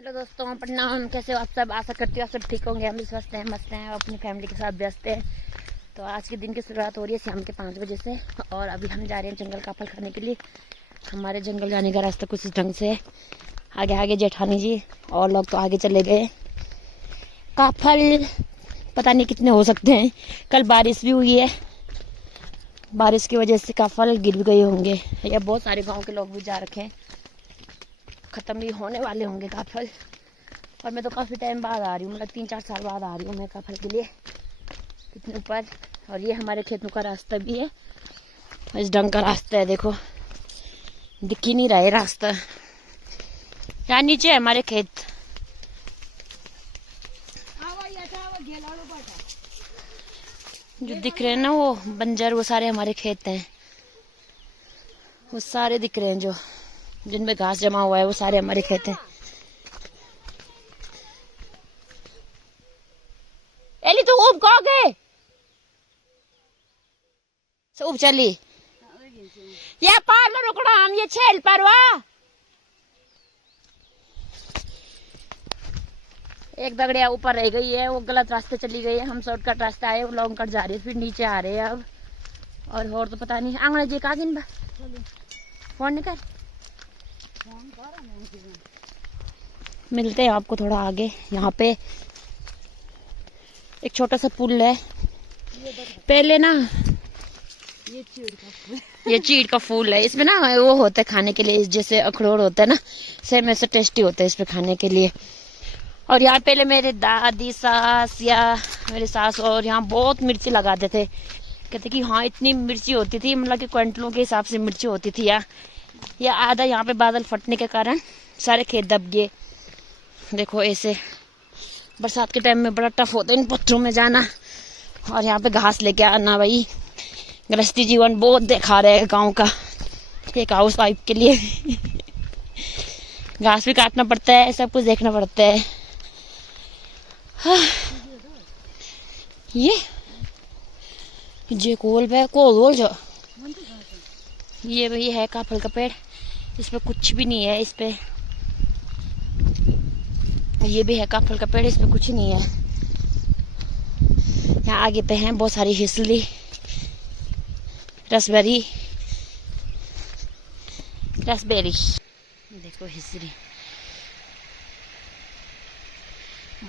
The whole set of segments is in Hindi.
हेलो दोस्तों, प्रणाम। कैसे हो आप सब? आशा करती हूँ आप सब ठीक होंगे। हम भी स्वस्थ हैं, मस्त हैं और अपनी फैमिली के साथ व्यस्त हैं। तो आज के दिन की शुरुआत हो रही है शाम के 5 बजे से और अभी हम जा रहे हैं जंगल का फल खाने के लिए। हमारे जंगल जाने का रास्ता कुछ इस ढंग से है। आगे आगे जेठानी जी और लोग तो आगे चले गए। काफल पता नहीं कितने हो सकते हैं। कल बारिश भी हुई है, बारिश की वजह से काफल गिर भी गए होंगे या बहुत सारे गाँव के लोग भी जा रखे हैं। ख़त्म भी होने वाले होंगे काफल। और मैं तो काफ़ी टाइम बाद आ रही हूँ, मतलब 3-4 साल बाद आ रही हूँ मैं काफल के लिए कितने ऊपर। और ये हमारे खेतों का रास्ता भी है, इस ढंग का रास्ता है। देखो दिख ही नहीं रहा है रास्ता। यहाँ नीचे है हमारे खेत। जो दिख रहे हैं ना वो बंजर, वो सारे हमारे खेत हैं। वो सारे दिख रहे हैं जो जिनमें घास जमा हुआ है, वो सारे हमारे खेत हैं। एली तू ऊब कहाँ गए? ऊब चली ये पार में रुकड़ा हम ये छेल परवा। एक दगड़िया ऊपर रह गई है, वो गलत रास्ते चली गई है। हम शॉर्टकट रास्ता आए, वो लॉन्ग कट जा रहे हैं, फिर नीचे आ रहे हैं अब। और तो पता नहीं आंगना जी का गिन बा फोन निकाल। मिलते हैं आपको थोड़ा आगे। यहाँ पे एक छोटा सा पुल है। पहले ना ये चीड़ का फूल है। इसमें ना वो होता है खाने के लिए, जैसे अखरोट होता है ना, सेम ऐसे टेस्टी होता है इस पे खाने के लिए। और यहाँ पहले मेरे दादी सास या मेरे सास और यहाँ बहुत मिर्ची लगाते थे। कहते कि हाँ इतनी मिर्ची होती थी, मतलब कि क्विंटलों के हिसाब से मिर्ची होती थी। या आधा यहाँ पे बादल फटने के कारण सारे खेत दब गए। देखो ऐसे बरसात के टाइम में बड़ा टफ होता है इन पत्थरों में जाना और यहाँ पे घास लेके आना। भाई गृहस्थी जीवन बहुत देखा रहे हैं गाँव का एक हाउस वाइफ के लिए। घास भी काटना पड़ता है, सब कुछ देखना पड़ता है। हाँ। ये कोल पे कोल जो ये भाई है काफल का पेड़। इस पे कुछ भी नहीं है। इस पे ये भी है काफल का पेड़, इस पे कुछ नहीं है। यहाँ आगे पे हैं बहुत सारी हिसली, रसबेरी। देखो हिसरी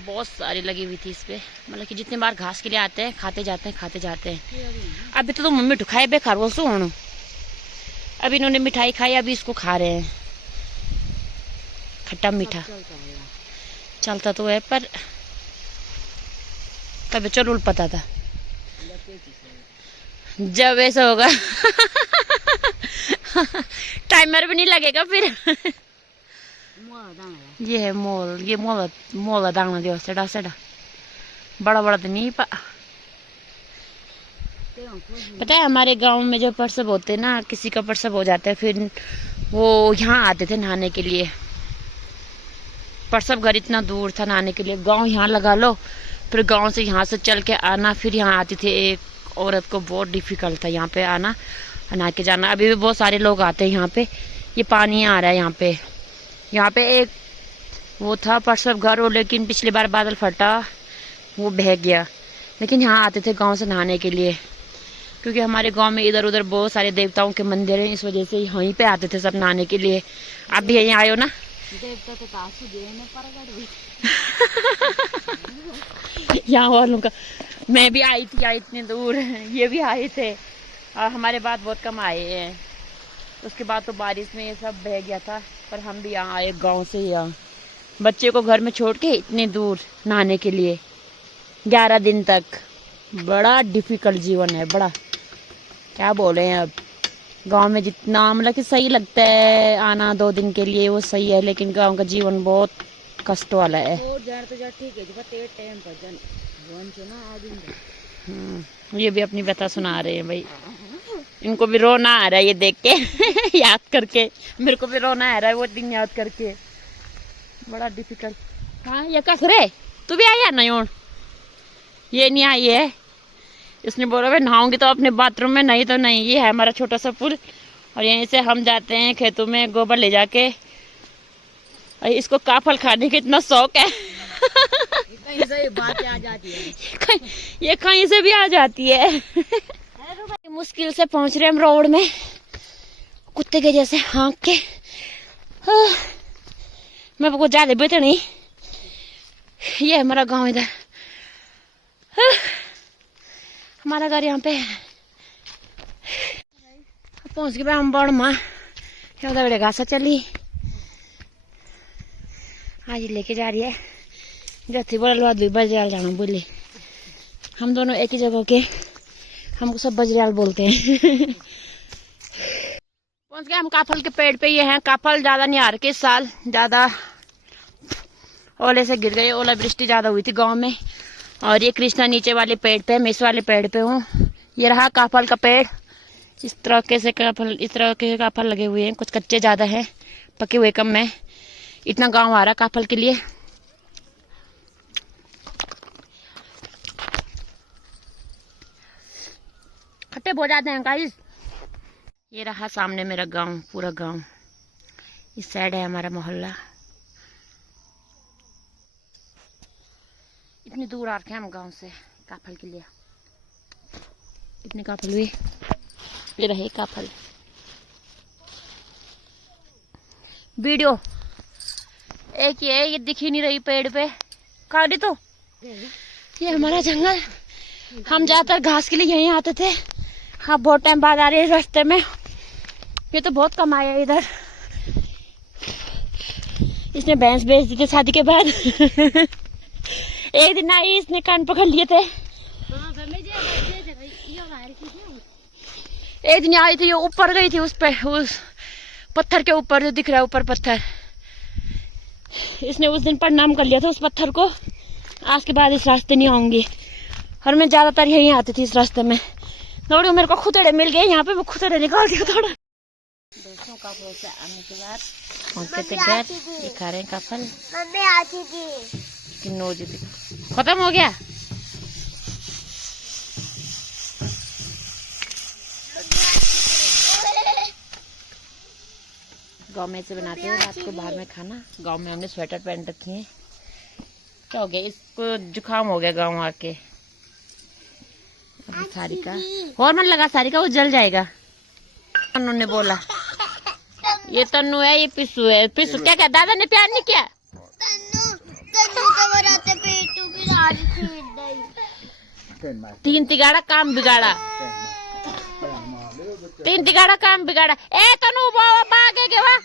बहुत सारी लगी हुई थी इस पे। मतलब कि जितने बार घास के लिए आते हैं खाते जाते हैं। अभी तो मम्मी ठुखाए बेकार वो सुनो। अभी इन्होंने मिठाई खाई, अभी इसको खा रहे हैं। खट्टा मीठा चलता तो है पर तब चलो पता था जब ऐसा होगा। टाइमर भी नहीं लगेगा फिर। ये है मोल, ये मोला दाना दियो सेड़ा सेड़ा बड़ा बड़ा तो नहीं पता है। हमारे गांव में जो प्रसव होते ना, किसी का प्रसव हो जाता है फिर वो यहाँ आते थे नहाने के लिए। प्रसव घर इतना दूर था नहाने के लिए, गांव यहाँ लगा लो, फिर गांव से यहाँ से चल के आना, फिर यहाँ आती थी। एक औरत को बहुत डिफिकल्ट था यहाँ पे आना, नहा के जाना। अभी भी बहुत सारे लोग आते हैं यहाँ पे। ये पानी आ रहा है यहाँ पे एक वो था प्रसव घर हो, लेकिन पिछली बार बादल फटा वो बह गया। लेकिन यहाँ आते थे गांव से नहाने के लिए, क्योंकि हमारे गांव में इधर उधर बहुत सारे देवताओं के मंदिर हैं, इस वजह से यहीं पे आते थे सब नहाने के लिए। आप भी यहीं आए हो ना? देवता तो तासु देने यहाँ वालों का मैं भी आई थी, इतने दूर ये भी आए थे और हमारे बाद बहुत कम आए हैं। उसके बाद तो बारिश में ये सब बह गया था, पर हम भी यहाँ आए गांव से। यहाँ बच्चे को घर में छोड़ के इतने दूर नहाने के लिए 11 दिन तक, बड़ा डिफिकल्ट जीवन है। बड़ा क्या बोले हैं अब। गांव में जितना मतलब कि सही लगता है आना 2 दिन के लिए, वो सही है, लेकिन गांव का जीवन बहुत कष्ट वाला है। ये भी अपनी व्यथा सुना रहे हैं भाई। इनको भी रोना आ रहा है ये देख के। याद करके मेरे को भी रोना आ रहा है वो दिन याद करके। बड़ा डिफिकल्ट। हाँ ये कस रे तू भी आया ना यूं? ये नहीं आई है। इसने बोला भाई नहाऊंगी तो अपने बाथरूम में, नहीं तो नहीं। ये है हमारा छोटा सा पुल और यहीं से हम जाते हैं खेतों में गोबर ले जाके और इसको काफल खाने का इतना शौक है। कहीं से बातें आ जाती है, ये कहीं से भी आ जाती है। मुश्किल से पहुंच रहे हम रोड में, कुत्ते के जैसे हाँक के। मैं कुछ ज्यादा बेहतर नहीं। ये हमारा गांव इधर, हमारा घर यहाँ पे पहुंच गए हम बड़ माँ बड़े घासा चली आज लेके जा रही है। जथी बोला बजरियाल जाना बोली, हम दोनों एक ही जगह के, हमको सब बजरियाल बोलते हैं। पहुंच गए हम काफल के पेड़ पे। ये हैं काफल, ज्यादा नहीं आ रहे इस साल, ज्यादा ओले से गिर गए, ओला वृष्टि ज्यादा हुई थी गांव में। और ये कृष्णा नीचे वाले पेड़ पे, मैं इस वाले पेड़ पे हूँ। ये रहा काफल का पेड़। इस तरह के काफल लगे हुए हैं, कुछ कच्चे ज्यादा हैं, पके हुए कम है। इतना गांव आ रहा काफल के लिए। खट्टे बहुत जाते हैं गाइस। ये रहा सामने मेरा गांव, पूरा गांव। इस साइड है हमारा मोहल्ला। इतनी दूर आ रखे हम गांव से काफल के लिए। इतने काफल हुए, ये रहे काफल। वीडियो एक ये दिख ही नहीं रही पेड़ पे काटी। तो ये हमारा जंगल, हम ज्यादातर घास के लिए यहीं आते थे। हाँ बहुत टाइम बाद आ रहे हैं रास्ते में। ये तो बहुत कम आया इधर। इसने भैंस बेच दी थी शादी के बाद। एक दिन आई, इसने कान पकड़ लिए थे। एक दिन आई थी, ये ऊपर गई थी उस पे, उस पत्थर के ऊपर जो दिख रहा है ऊपर पत्थर। इसने उस दिन प्रणाम कर लिया था उस पत्थर को। आज के बाद इस रास्ते नहीं आऊंगी। और मैं ज्यादातर यहीं आती थी इस रास्ते में। थोड़ी मेरे को खुतड़े मिल गए यहाँ पे, मैं खुतड़े निकाल दिया थोड़ा। दोस्तों काफल से आने के बाद पहुंचे थे घर। ये खा रहे हैं काफल। मम्मी आती थी, खत्म हो गया। गांव में से बनाते हैं रात को बाहर में खाना। गांव में हमने स्वेटर पहन रखी है। क्या हो गया इसको, जुकाम हो गया गांव आके। अभी सारिका और मन लगा, सारिका वो जल जाएगा। तन्नू ने बोला, ये तन्नू है, ये पिस्सू है। पिस्सू क्या क्या दादा ने प्यार नहीं किया। तीन तिगाड़ा काम बिगाड़ा, तीन तिगाड़ा काम बिगाड़ा। ए तन्नू बाबा आगे के वाह।